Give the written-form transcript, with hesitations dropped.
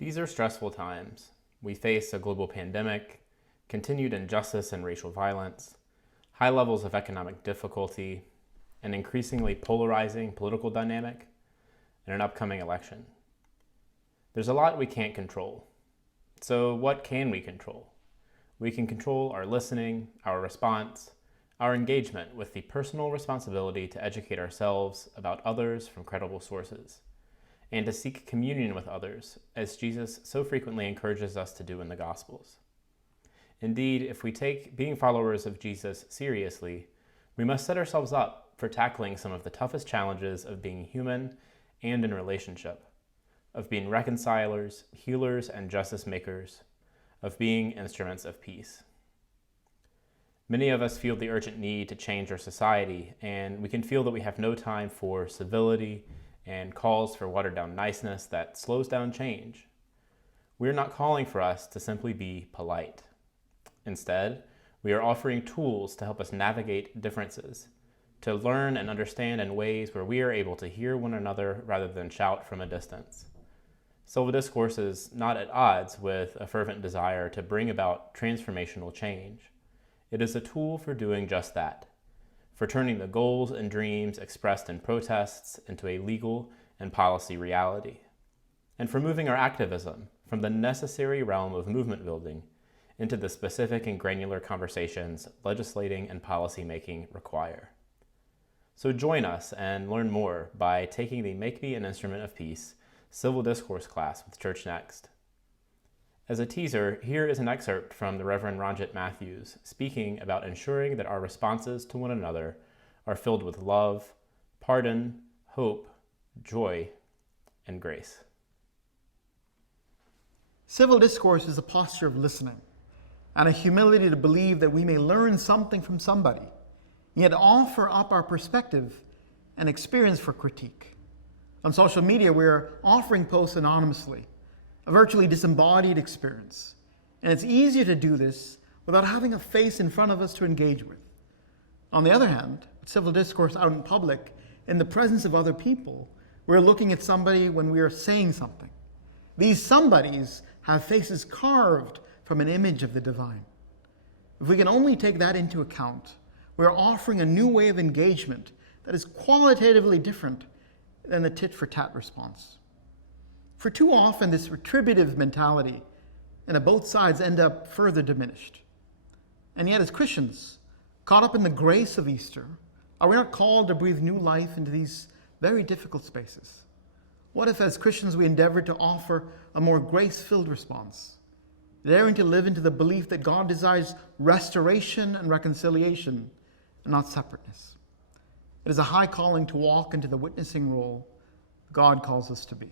These are stressful times. We face a global pandemic, continued injustice and racial violence, high levels of economic difficulty, an increasingly polarizing political dynamic, and an upcoming election. There's a lot we can't control. So what can we control? We can control our listening, our response, our engagement with the personal responsibility to educate ourselves about others from credible sources, and to seek communion with others, as Jesus so frequently encourages us to do in the Gospels. Indeed, if we take being followers of Jesus seriously, we must set ourselves up for tackling some of the toughest challenges of being human and in relationship, of being reconcilers, healers, and justice makers, of being instruments of peace. Many of us feel the urgent need to change our society, and we can feel that we have no time for civility and calls for watered-down niceness that slows down change. We're not calling for us to simply be polite. Instead, we are offering tools to help us navigate differences, to learn and understand in ways where we are able to hear one another rather than shout from a distance. Civil Discourse is not at odds with a fervent desire to bring about transformational change. It is a tool for doing just that, for turning the goals and dreams expressed in protests into a legal and policy reality, and for moving our activism from the necessary realm of movement building into the specific and granular conversations legislating and policymaking require. So join us and learn more by taking the Make Me an Instrument of Peace Civil Discourse class with ChurchNext. As a teaser, here is an excerpt from the Reverend Ranjit Matthews speaking about ensuring that our responses to one another are filled with love, pardon, hope, joy, and grace. Civil discourse is a posture of listening and a humility to believe that we may learn something from somebody, yet offer up our perspective and experience for critique. On social media, we're offering posts anonymously, a virtually disembodied experience. And it's easier to do this without having a face in front of us to engage with. On the other hand, with civil discourse out in public, in the presence of other people, we're looking at somebody when we are saying something. These somebodies have faces carved from an image of the divine. If we can only take that into account, we're offering a new way of engagement that is qualitatively different than the tit-for-tat response. For too often, this retributive mentality and both sides end up further diminished. And yet, as Christians, caught up in the grace of Easter, are we not called to breathe new life into these very difficult spaces? What if, as Christians, we endeavor to offer a more grace-filled response, daring to live into the belief that God desires restoration and reconciliation, and not separateness? It is a high calling to walk into the witnessing role God calls us to be.